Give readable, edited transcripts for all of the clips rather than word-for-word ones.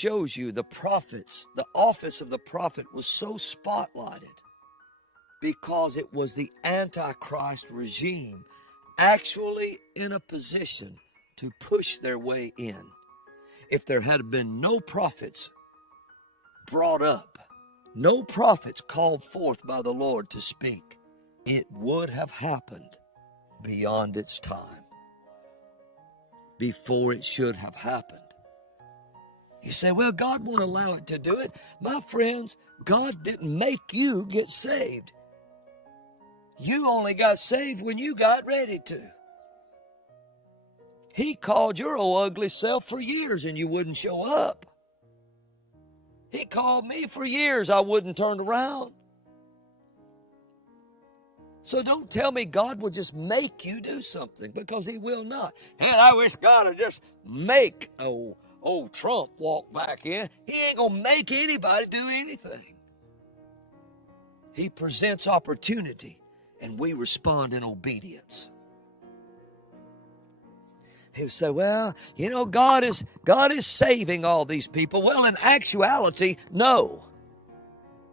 shows you the prophets, the office of the prophet was so spotlighted because it was the Antichrist regime actually in a position to push their way in. If there had been no prophets brought up, no prophets called forth by the Lord to speak, it would have happened beyond its time, before it should have happened. You say, well, God won't allow it to do it. My friends, God didn't make you get saved. You only got saved when you got ready to. He called your old ugly self for years and you wouldn't show up. He called me for years, I wouldn't turn around. So don't tell me God will just make you do something, because he will not. And I wish God would just make old Trump walk back in. He ain't going to make anybody do anything. He presents opportunity and we respond in obedience. He'll say, well, you know, God is saving all these people. Well, in actuality, no.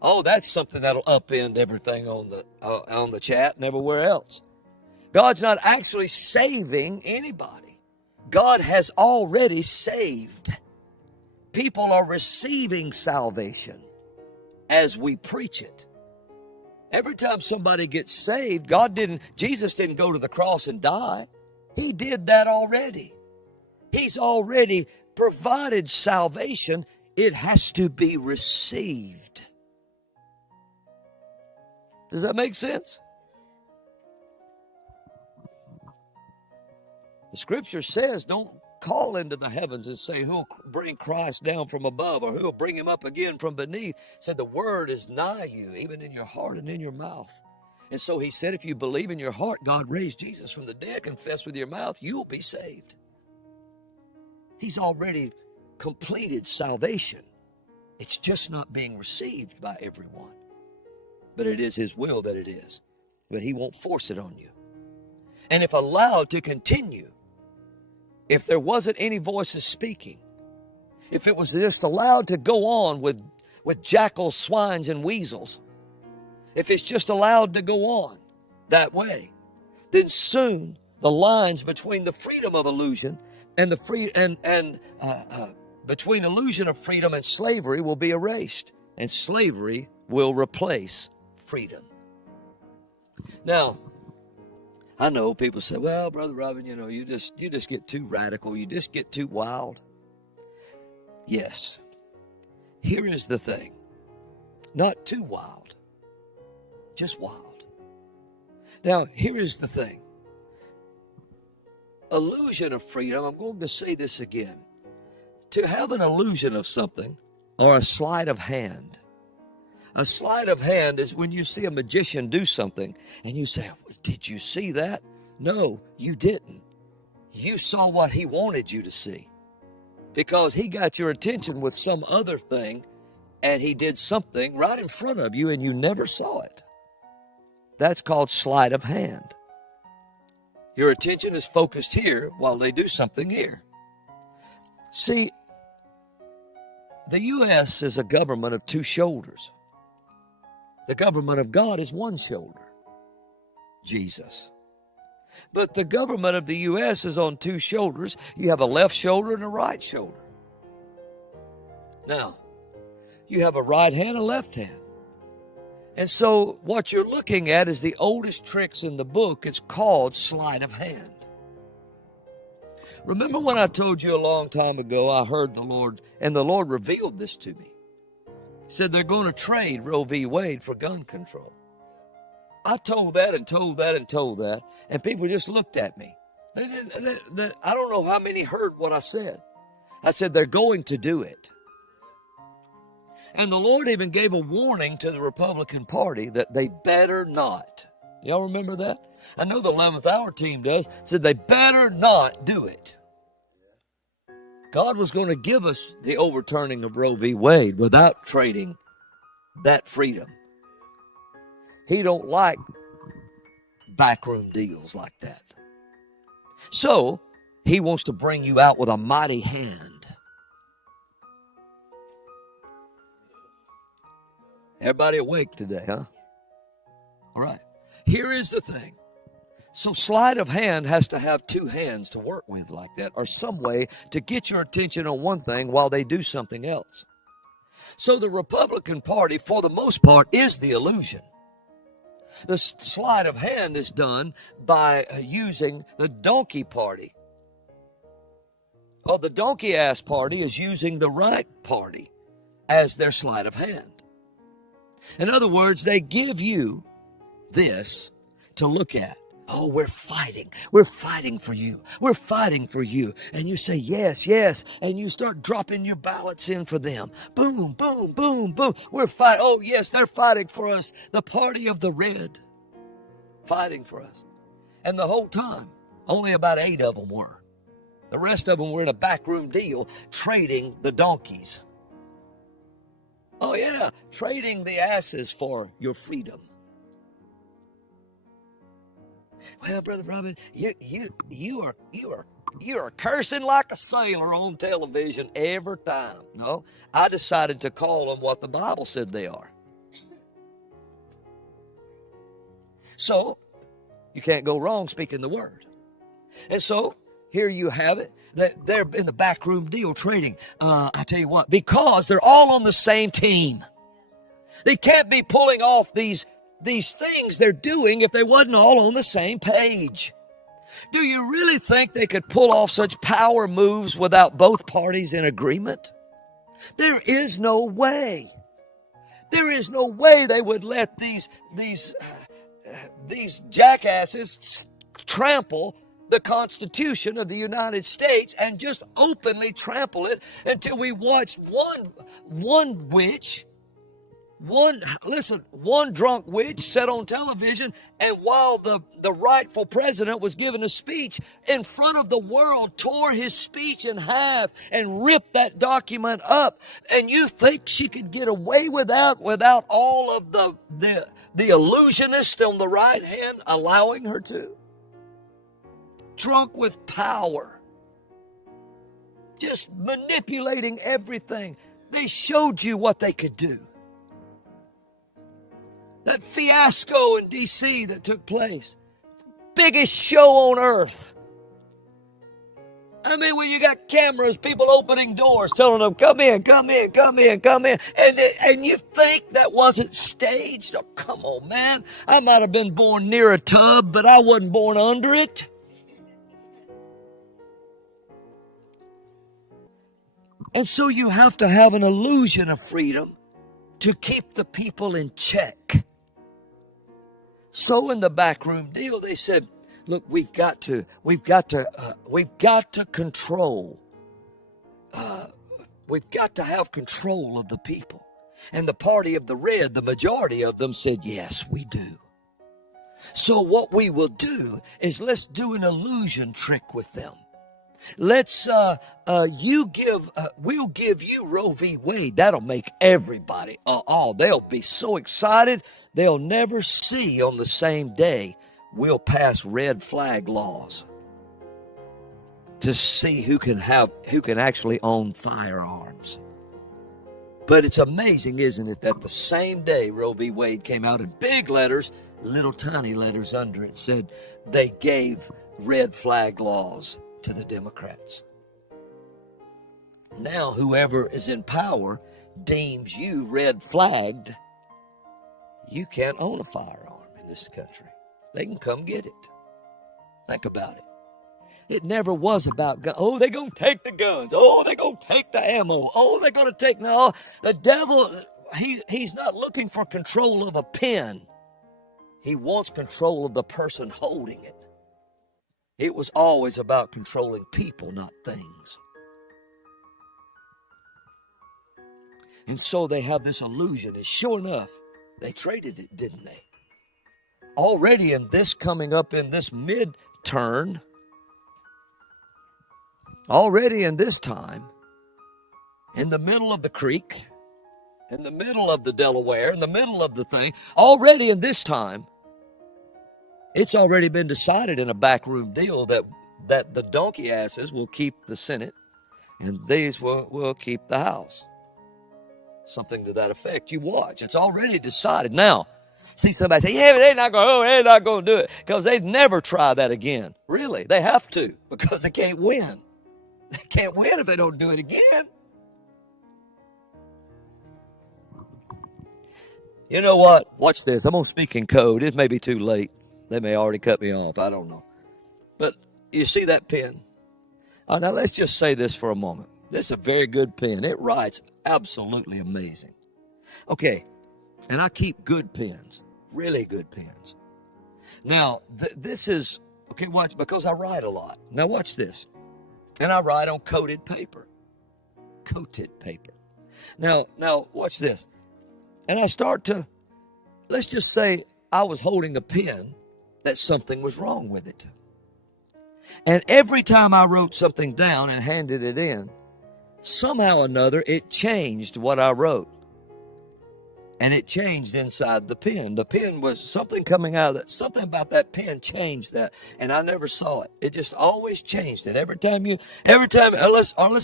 Oh, that's something that'll upend everything on the chat and everywhere else. God's not actually saving anybody. God has already saved. People are receiving salvation as we preach it. Every time somebody gets saved, Jesus didn't go to the cross and die. He did that already. He's already provided salvation. It has to be received. Does that make sense? The scripture says, don't call into the heavens and say, who'll bring Christ down from above, or who'll bring him up again from beneath. It said the word is nigh you, even in your heart and in your mouth. And so he said, if you believe in your heart God raised Jesus from the dead, confess with your mouth, you will be saved. He's already completed salvation. It's just not being received by everyone. But it is his will that it is. But he won't force it on you. And if allowed to continue, if there wasn't any voices speaking, if it was just allowed to go on with jackals, swines, and weasels, if it's just allowed to go on that way, then soon the lines between the freedom of illusion and between illusion of freedom and slavery will be erased, and slavery will replace freedom. Now, I know people say, well, Brother Robin, you know, you just get too radical. You just get too wild. Yes. Here is the thing. Not too wild. Just wild. Now, here is the thing. Illusion of freedom, I'm going to say this again. To have an illusion of something or a sleight of hand. A sleight of hand is when you see a magician do something and you say, did you see that? No, you didn't. You saw what he wanted you to see, because he got your attention with some other thing and he did something right in front of you and you never saw it. That's called sleight of hand. Your attention is focused here while they do something here. See, the U.S. is a government of two shoulders. The government of God is one shoulder, Jesus. But the government of the U.S. is on two shoulders. You have a left shoulder and a right shoulder. Now, you have a right hand and a left hand. And so what you're looking at is the oldest tricks in the book. It's called sleight of hand. Remember when I told you a long time ago, I heard the Lord, and the Lord revealed this to me. He said they're going to trade Roe v. Wade for gun control. I told that and told that and told that, and people just looked at me. I don't know how many heard what I said. I said they're going to do it. And the Lord even gave a warning to the Republican Party that they better not. Y'all remember that? I know the 11th Hour team does. Said they better not do it. God was going to give us the overturning of Roe v. Wade without trading that freedom. He don't like backroom deals like that. So he wants to bring you out with a mighty hand. Everybody awake today, huh? All right. Here is the thing. So sleight of hand has to have two hands to work with like that, or some way to get your attention on one thing while they do something else. So the Republican Party, for the most part, is the illusion. The sleight of hand is done by using the donkey party. Well, the donkey-ass party is using the right party as their sleight of hand. In other words, they give you this to look at. Oh, we're fighting. We're fighting for you. We're fighting for you. And you say, yes, yes. And you start dropping your ballots in for them. Boom, boom, boom, boom. We're fighting. Oh, yes, they're fighting for us. The party of the red. Fighting for us. And the whole time, only about 8 of them were. The rest of them were in a backroom deal trading the donkeys. Oh, yeah, trading the asses for your freedom. Well, Brother Robin, you are cursing like a sailor on television every time. No, I decided to call them what the Bible said they are. So, you can't go wrong speaking the word. And so, here you have it. They're in the backroom deal trading. I tell you what, because they're all on the same team. They can't be pulling off these things they're doing if they wasn't all on the same page. Do you really think they could pull off such power moves without both parties in agreement? There is no way. There is no way they would let these jackasses trample the Constitution of the United States and just openly trample it until we watched one witch. One drunk witch sat on television, and while the rightful president was giving a speech in front of the world, tore his speech in half and ripped that document up. And you think she could get away without all of the illusionists on the right hand allowing her to? Drunk with power, just manipulating everything. They showed you what they could do. That fiasco in D.C. that took place. Biggest show on earth. I mean, when you got cameras, people opening doors, telling them, come in, come in, come in, come in. And you think that wasn't staged? Oh, come on, man. I might have been born near a tub, but I wasn't born under it. And so you have to have an illusion of freedom to keep the people in check. So in the backroom deal, they said, look, we've got to control. We've got to have control of the people. And the party of the red, the majority of them said, yes, we do. So what we will do is let's do an illusion trick with them. Let's, we'll give you Roe v. Wade. That'll make everybody, they'll be so excited. They'll never see on the same day we'll pass red flag laws to see who can actually own firearms. But it's amazing, isn't it, that the same day Roe v. Wade came out in big letters, little tiny letters under it said they gave red flag laws to the Democrats. Now whoever is in power deems you red flagged. You can't own a firearm in this country. They can come get it. Think about it. It never was about guns. Oh, they're going to take the guns. Oh, they're going to take the ammo. Oh, they're going to take... No, the devil, he's not looking for control of a pen. He wants control of the person holding it. It was always about controlling people, not things. And so they have this illusion. And sure enough, they traded it, didn't they? Already in this coming up in this mid-turn, already in this time, in the middle of the creek, in the middle of the Delaware, in the middle of the thing, already in this time, it's already been decided in a backroom deal that the donkey asses will keep the Senate and these will keep the House. Something to that effect. You watch. It's already decided. Now, see somebody say, yeah, but they're not going to do it because they'd never try that again. Really, they have to because they can't win. They can't win if they don't do it again. You know what? Watch this. I'm going to speak in code. It may be too late. They may already cut me off. I don't know. But you see that pen? Now let's just say this for a moment. This is a very good pen. It writes absolutely amazing. Okay, and I keep good pens, really good pens. Now, this is, okay, watch, because I write a lot. Now watch this. And I write on coated paper. Coated paper. Now watch this. And I start to, let's just say I was holding a pen that something was wrong with it. And every time I wrote something down and handed it in, somehow or another it changed what I wrote. And it changed inside the pen. The pen was something coming out of that, something about that pen changed that. And I never saw it. It just always changed it. Let's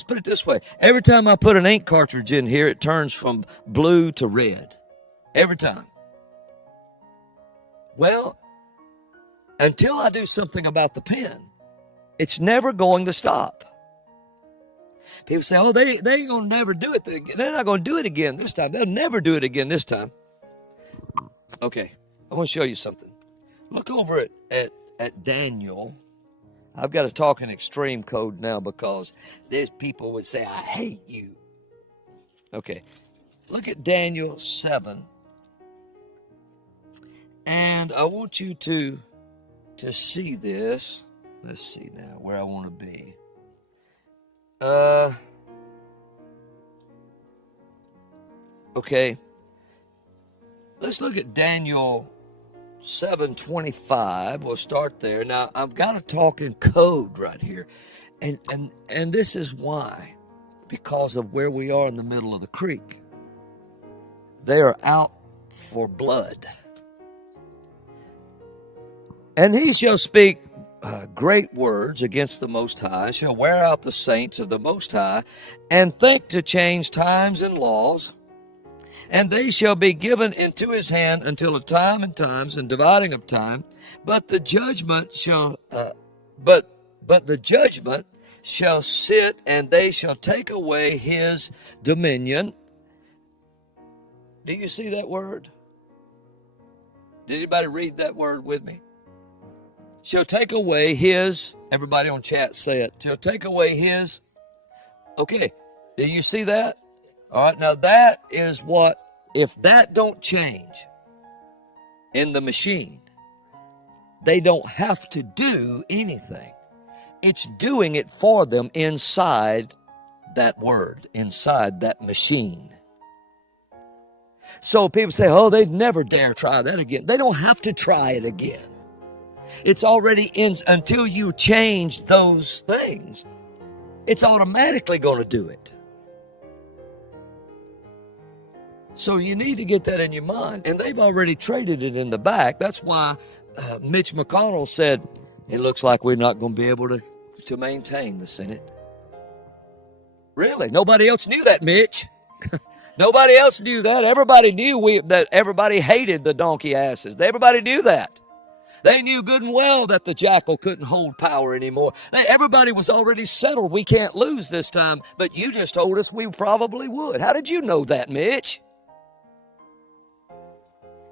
put it this way. Every time I put an ink cartridge in here, it turns from blue to red. Every time. Well, until I do something about the pen, it's never going to stop. People say, oh, they ain't going to never do it. They're not going to do it again this time. They'll never do it again this time. Okay, I want to show you something. Look over at Daniel. I've got to talk in extreme code now because there's people would say, I hate you. Okay, look at Daniel 7. And I want you to see this. Let's see now where I want to be. Okay. Let's look at Daniel 7:25. We'll start there. Now, I've got to talk in code right here. And this is why. Because of where we are in the middle of the creek. They are out for blood. And he shall speak great words against the Most High, shall wear out the saints of the Most High, and think to change times and laws. And they shall be given into his hand until a time and times and dividing of time. But the judgment shall, but the judgment shall sit, and they shall take away his dominion. Do you see that word? Did anybody read that word with me? Shall take away his, everybody on chat say it, shall take away his, okay, do you see that? All right, now that is what, if that don't change in the machine, they don't have to do anything. It's doing it for them inside that word, inside that machine. So people say, oh, they'd never dare try that again. They don't have to try it again. It's already in, until you change those things, it's automatically going to do it. So you need to get that in your mind. And they've already traded it in the back. That's why Mitch McConnell said, it looks like we're not going to be able to maintain the Senate. Really? Nobody else knew that, Mitch. Nobody else knew that. Everybody knew that everybody hated the donkey asses. Everybody knew that. They knew good and well that the jackal couldn't hold power anymore. Everybody was already settled. We can't lose this time. But you just told us we probably would. How did you know that, Mitch?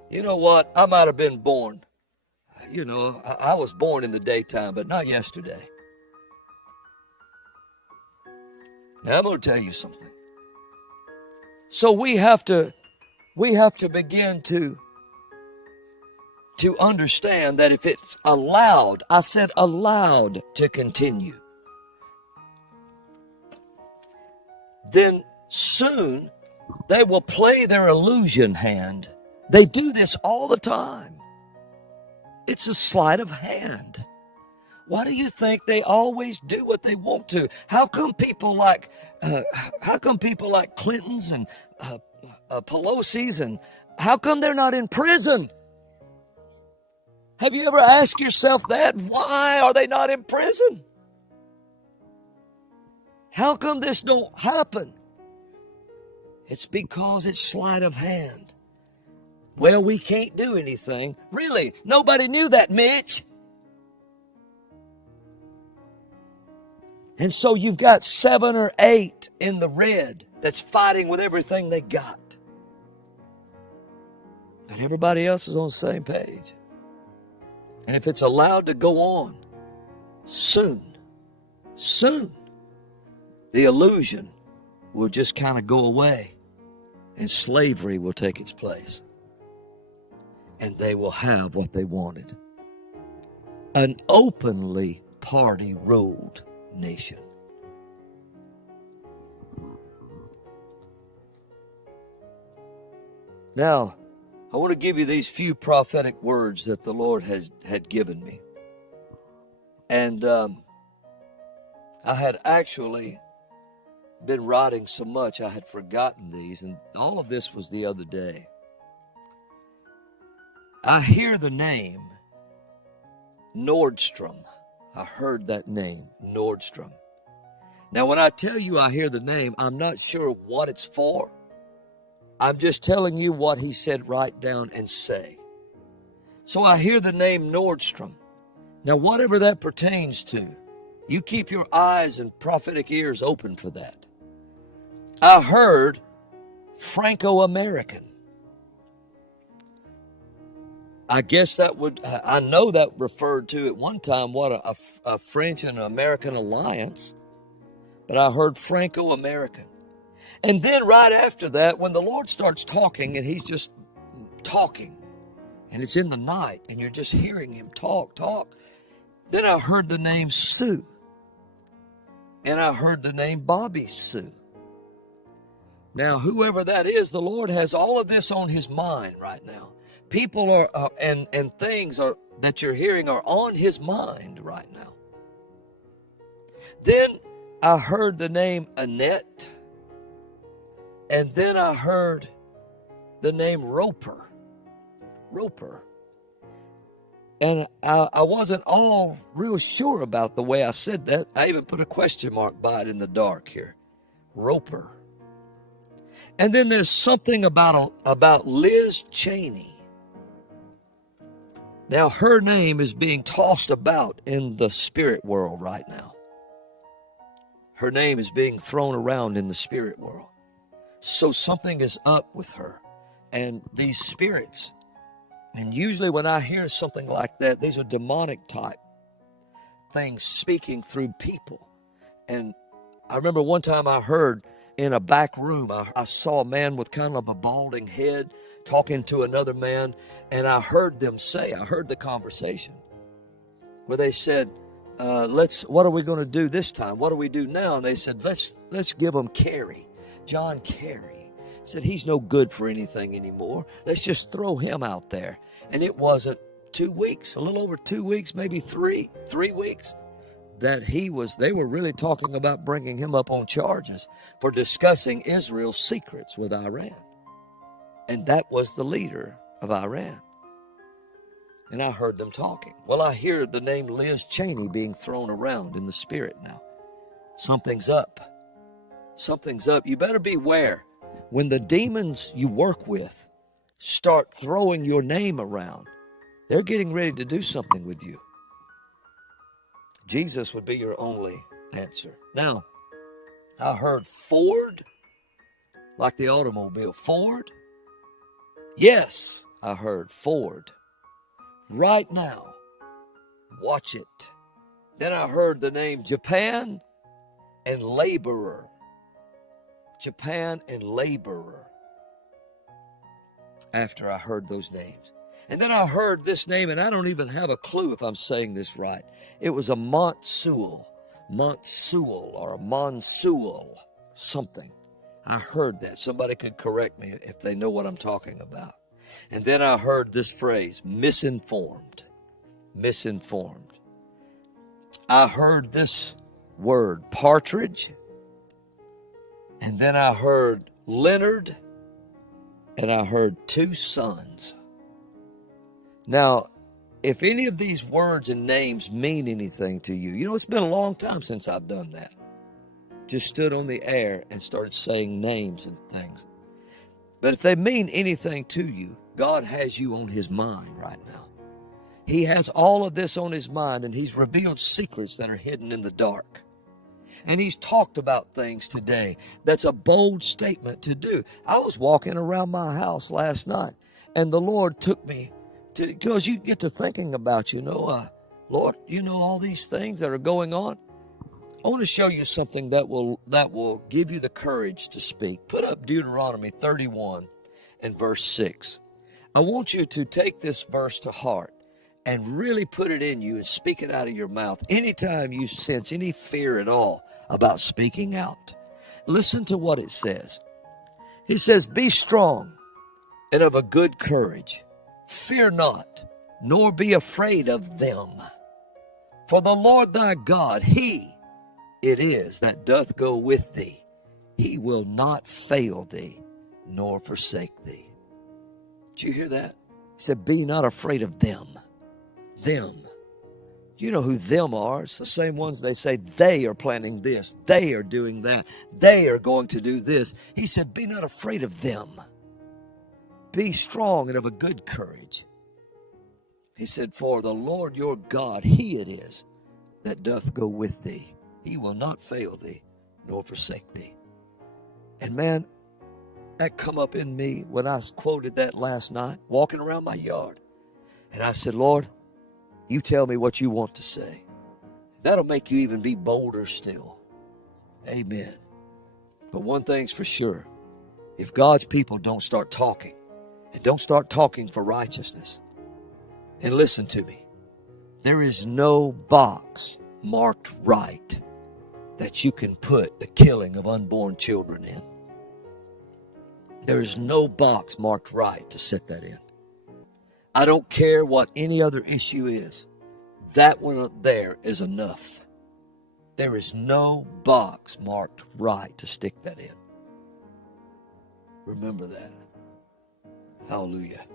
You know what? I might have been born. You know, I was born in the daytime, but not yesterday. Now I'm going to tell you something. So we have to begin to understand that if it's allowed, I said allowed to continue, then soon they will play their illusion hand. They do this all the time. It's a sleight of hand. Why do you think they always do what they want to? How come people like Clintons and Pelosi's, and how come they're not in prison? Have you ever asked yourself that? Why are they not in prison? How come this don't happen? It's because it's sleight of hand. Well, we can't do anything. Really, nobody knew that, Mitch. And so you've got 7 or 8 in the red that's fighting with everything they got. And everybody else is on the same page. And if it's allowed to go on, soon, the illusion will just kind of go away and slavery will take its place. And they will have what they wanted. An openly party-ruled nation. Now, I want to give you these few prophetic words that the Lord had given me. And I had actually been writing so much I had forgotten these, and all of this was the other day. I hear the name Nordstrom. I heard that name, Nordstrom. Now, when I tell you I hear the name, I'm not sure what it's for. I'm just telling you what he said, write down and say. So I hear the name Nordstrom. Now, whatever that pertains to, you keep your eyes and prophetic ears open for that. I heard Franco-American. I guess that would, I know that referred to at one time what a French and American alliance, but I heard Franco-American. And then right after that, when the Lord starts talking and he's just talking, and it's in the night and you're just hearing him talk, then I heard the name Sue. And I heard the name Bobby Sue. Now, whoever that is, the Lord has all of this on his mind right now. People are, and things are that you're hearing are on his mind right now. Then I heard the name Annette. And then I heard the name Roper. And I wasn't all real sure about the way I said that. I even put a question mark by it in the dark here. Roper. And then there's something about Liz Cheney. Now, her name is being tossed about in the spirit world right now. Her name is being thrown around in the spirit world. So something is up with her and these spirits. And usually when I hear something like that, these are demonic type things speaking through people. And I remember one time I heard in a back room, I saw a man with kind of a balding head talking to another man. And I heard them say, I heard the conversation where they said, what are we going to do this time? What do we do now? And they said, let's give him Kerry. John Kerry said he's no good for anything anymore. Let's just throw him out there. And it wasn't 2 weeks, a little over 2 weeks, maybe 3 weeks, that they were really talking about bringing him up on charges for discussing Israel's secrets with Iran. And that was the leader of Iran. And I heard them talking. Well, I hear the name Liz Cheney being thrown around in the spirit now. Something's up. Something's up. You better beware. When the demons you work with start throwing your name around, they're getting ready to do something with you. Jesus would be your only answer. Now, I heard Ford, like the automobile. Ford? Yes, I heard Ford. Right now. Watch it. Then I heard the name Japan and laborer. Japan and laborer. After I heard those names. And then I heard this name, and I don't even have a clue if I'm saying this right. It was a Montsuel or a Monsuel, something. I heard that. Somebody could correct me if they know what I'm talking about. And then I heard this phrase, misinformed. Misinformed. I heard this word, partridge. And then I heard Leonard, and I heard 2 sons. Now, if any of these words and names mean anything to you, it's been a long time since I've done that. Just stood on the air and started saying names and things. But if they mean anything to you, God has you on his mind right now. He has all of this on his mind, and he's revealed secrets that are hidden in the dark. And he's talked about things today that's a bold statement to do. I was walking around my house last night, and the Lord took me to, because you get to thinking about, Lord, all these things that are going on. I want to show you something that will give you the courage to speak. Put up Deuteronomy 31 and verse 6. I want you to take this verse to heart and really put it in you and speak it out of your mouth. Anytime you sense any fear at all about speaking out, listen to what it says. He says, be strong and of a good courage. Fear not, nor be afraid of them. For the Lord thy God, he it is that doth go with thee. He will not fail thee, nor forsake thee. Did you hear that? He said, be not afraid of them. Them. You know who them are. It's the same ones they say they are planning this. They are doing that. They are going to do this. He said, be not afraid of them. Be strong and of a good courage. He said, for the Lord your God, he it is that doth go with thee. He will not fail thee, nor forsake thee. And man, that come up in me when I quoted that last night, walking around my yard. And I said, Lord, you tell me what you want to say. That'll make you even be bolder still. Amen. But one thing's for sure. If God's people don't start talking, and don't start talking for righteousness, and listen to me, there is no box marked right that you can put the killing of unborn children in. There is no box marked right to set that in. I don't care what any other issue is. That one there is enough. There is no box marked right to stick that in. Remember that. Hallelujah.